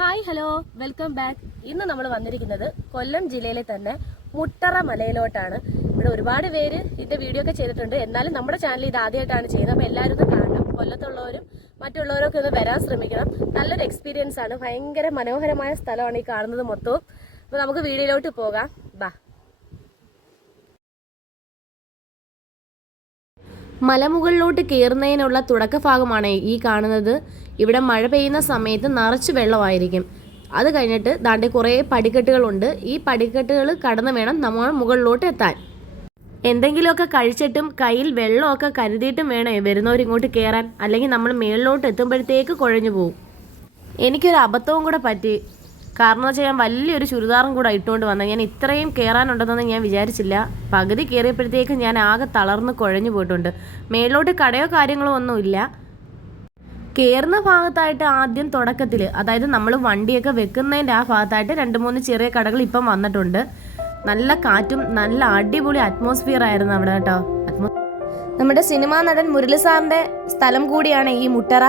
Hi hello welcome back. ഇന്ന് നമ്മൾ വന്നിരിക്കുന്നത് കൊല്ലം ജില്ലയിലെ തന്നെ മുട്ടറ മലയിലോട്ടാണ്. ഇവിടെ ഒരുപാട് പേര് ഇതിന്റെ വീഡിയോ ഒക്കെ ചെയ്തിട്ടുണ്ട്. എന്നാലും നമ്മുടെ ചാനൽ ഇത് ആദ്യമായിട്ടാണ് ചെയ്യുന്നത്. അപ്പോൾ എല്ലാവരും ഒന്ന് കാണണം. കൊല്ലത്തുള്ളവരും മറ്റുള്ളവരൊക്കെ ഒന്ന് വരാൻ ശ്രമിക്കണം. നല്ലൊരു എക്സ്പീരിയൻസ് ആണ്. ഭയങ്കര മനോഹരമായ സ്ഥലമാണ് ഈ കാണുന്നത് മൊത്തവും. അപ്പോൾ നമുക്ക് വീഡിയോയിലോട്ട് പോകാം. ബാ. മലമുകളിലോട്ട് കയറുന്നതിനുള്ള തുടക്കഭാഗമാണ് ഈ കാണുന്നത്. ഇവിടെ മഴ പെയ്യുന്ന സമയത്ത് നിറച്ച് വെള്ളമായിരിക്കും. അത് കഴിഞ്ഞിട്ട് ദാണ്ടെ കുറേ പടിക്കെട്ടുകളുണ്ട്. ഈ പടിക്കെട്ടുകൾ കടന്ന് വേണം നമ്മൾ മുകളിലോട്ട് എത്താൻ. എന്തെങ്കിലുമൊക്കെ കഴിച്ചിട്ടും കയ്യിൽ വെള്ളമൊക്കെ കരുതിയിട്ടും വേണം വരുന്നവരിങ്ങോട്ട് കയറാൻ. അല്ലെങ്കിൽ നമ്മൾ മുകളിലോട്ട് എത്തുമ്പോഴത്തേക്ക് കുഴഞ്ഞു പോകും. എനിക്കൊരു അബദ്ധവും കൂടെ പറ്റി. കാരണം വെച്ചാൽ ഞാൻ വലിയൊരു ചുരിദാറും കൂടെ ഇട്ടുകൊണ്ട് വന്നത്. ഞാൻ ഇത്രയും കയറാനുണ്ടെന്നൊന്നും ഞാൻ വിചാരിച്ചില്ല. പകുതി കയറിയപ്പോഴത്തേക്ക് ഞാൻ ആകെ തളർന്ന് കുഴഞ്ഞു പോയിട്ടുണ്ട്. മേളിലോട്ട് കടയോ കാര്യങ്ങളോ ഒന്നുമില്ല. കയറുന്ന ഭാഗത്തായിട്ട് ആദ്യം തുടക്കത്തിൽ, അതായത് നമ്മൾ വണ്ടിയൊക്കെ വെക്കുന്നതിൻ്റെ ആ ഭാഗത്തായിട്ട് 2-3 ചെറിയ കടകൾ ഇപ്പം വന്നിട്ടുണ്ട്. നല്ല കാറ്റും നല്ല അടിപൊളി അറ്റ്മോസ്ഫിയർ ആയിരുന്നു അവിടെ കേട്ടോ. നമ്മുടെ സിനിമാ നടൻ മുരളി സാറിൻ്റെ സ്ഥലം കൂടിയാണ് ഈ മുട്ടറ.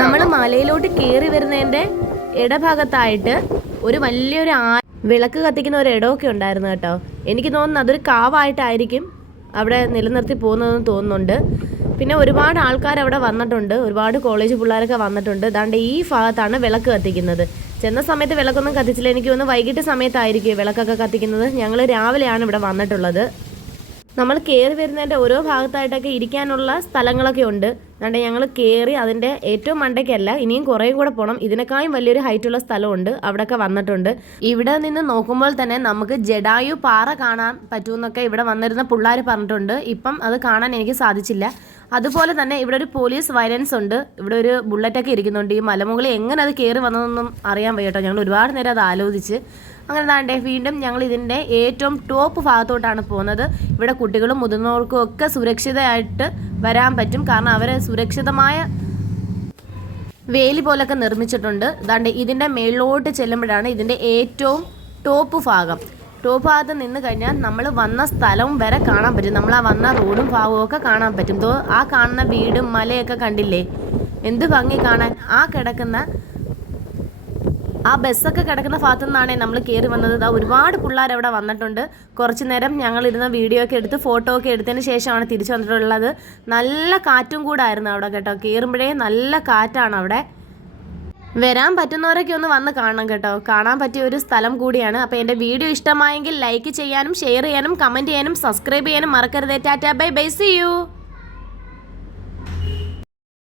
നമ്മൾ മലയിലോട്ട് കയറി വരുന്നതിൻ്റെ ഇടഭാഗത്തായിട്ട് ഒരു വലിയൊരു വിളക്ക് കത്തിക്കുന്ന ഒരു ഇടമൊക്കെ ഉണ്ടായിരുന്നു കേട്ടോ. എനിക്ക് തോന്നുന്നു അതൊരു കാവായിട്ടായിരിക്കും അവിടെ നിലനിർത്തി പോകുന്നതെന്ന് തോന്നുന്നുണ്ട്. പിന്നെ ഒരുപാട് ആൾക്കാർ അവിടെ വന്നിട്ടുണ്ട്. ഒരുപാട് കോളേജ് പിള്ളേരൊക്കെ വന്നിട്ടുണ്ട്. അതാണ്ട് ഈ ഭാഗത്താണ് വിളക്ക് കത്തിക്കുന്നത്. ചെന്ന സമയത്ത് വിളക്കൊന്നും കത്തിച്ചില്ല. എനിക്ക് തോന്നുന്നു വൈകിട്ട് സമയത്തായിരിക്കും വിളക്കൊക്കെ കത്തിക്കുന്നത്. ഞങ്ങൾ രാവിലെയാണ് ഇവിടെ വന്നിട്ടുള്ളത്. നമ്മൾ കയറി വരുന്നതിൻ്റെ ഓരോ ഭാഗത്തായിട്ടൊക്കെ ഇരിക്കാനുള്ള സ്ഥലങ്ങളൊക്കെ ഉണ്ട്. അതുകൊണ്ട് ഞങ്ങൾ കയറി അതിൻ്റെ ഏറ്റവും മണ്ടയ്ക്കല്ല, ഇനിയും കുറേ കൂടെ പോകണം. ഇതിനേക്കാളും വലിയൊരു ഹൈറ്റുള്ള സ്ഥലമുണ്ട്. അവിടെയൊക്കെ വന്നിട്ടുണ്ട്. ഇവിടെ നിന്ന് നോക്കുമ്പോൾ തന്നെ നമുക്ക് ജഡായു പാറ കാണാൻ പറ്റുമെന്നൊക്കെ ഇവിടെ വന്നിരുന്ന പിള്ളേർ പറഞ്ഞിട്ടുണ്ട്. ഇപ്പം അത് കാണാൻ എനിക്ക് സാധിച്ചില്ല. അതുപോലെ തന്നെ ഇവിടെ ഒരു പോലീസ് വയലൻസ് ഉണ്ട്. ഇവിടെ ഒരു ബുള്ളറ്റൊക്കെ ഇരിക്കുന്നുണ്ട്. ഈ മലമുകളിൽ എങ്ങനെ അത് കയറി വന്നതെന്നൊന്നും അറിയാൻ വയ്യട്ടോ. ഞങ്ങൾ ഒരുപാട് നേരം അത് ആലോചിച്ച് അങ്ങനെ താണ്ടേ വീണ്ടും ഞങ്ങൾ ഇതിൻ്റെ ഏറ്റവും ടോപ്പ് ഭാഗത്തോട്ടാണ് പോകുന്നത്. ഇവിടെ കുട്ടികളും മുതിർന്നവർക്കും ഒക്കെ സുരക്ഷിതമായിട്ട് വരാൻ പറ്റും. കാരണം അവർ സുരക്ഷിതമായ വേലി പോലൊക്കെ നിർമ്മിച്ചിട്ടുണ്ട്. അതാണ്ട് ഇതിൻ്റെ മേളിലോട്ട് ചെല്ലുമ്പോഴാണ് ഇതിൻ്റെ ഏറ്റവും ടോപ്പ് ഭാഗം. ടോപ്പ് ഭാഗത്ത് നിന്ന് കഴിഞ്ഞാൽ നമ്മൾ വന്ന സ്ഥലവും വരെ കാണാൻ പറ്റും. നമ്മൾ ആ വന്ന റോഡും ഭാഗവും ഒക്കെ കാണാൻ പറ്റും. ആ കാണുന്ന വീടും മലയൊക്കെ കണ്ടില്ലേ, എന്ത് ഭംഗി കാണാൻ. ആ കിടക്കുന്ന ആ ബസ്സൊക്കെ കിടക്കുന്ന ഭാഗത്തു നിന്നാണ് നമ്മൾ കയറി വന്നത്. ഒരുപാട് പിള്ളേർ അവിടെ വന്നിട്ടുണ്ട്. കുറച്ച് നേരം ഞങ്ങളിരുന്ന വീഡിയോ ഒക്കെ എടുത്ത് ഫോട്ടോ ഒക്കെ എടുത്തതിന് ശേഷമാണ് തിരിച്ചു വന്നിട്ടുള്ളത്. നല്ല കാറ്റും കൂടായിരുന്നു അവിടെ കേട്ടോ. കയറുമ്പോഴേ നല്ല കാറ്റാണ് അവിടെ. വരാൻ പറ്റുന്നവരൊക്കെ ഒന്ന് വന്ന് കാണണം കേട്ടോ. കാണാൻ പറ്റിയ ഒരു സ്ഥലം കൂടിയാണ്. അപ്പോൾ എൻ്റെ വീഡിയോ ഇഷ്ടമായെങ്കിൽ ലൈക്ക് ചെയ്യാനും ഷെയർ ചെയ്യാനും കമൻറ്റ് ചെയ്യാനും സബ്സ്ക്രൈബ് ചെയ്യാനും മറക്കരുത്. Tata bye bye, see U.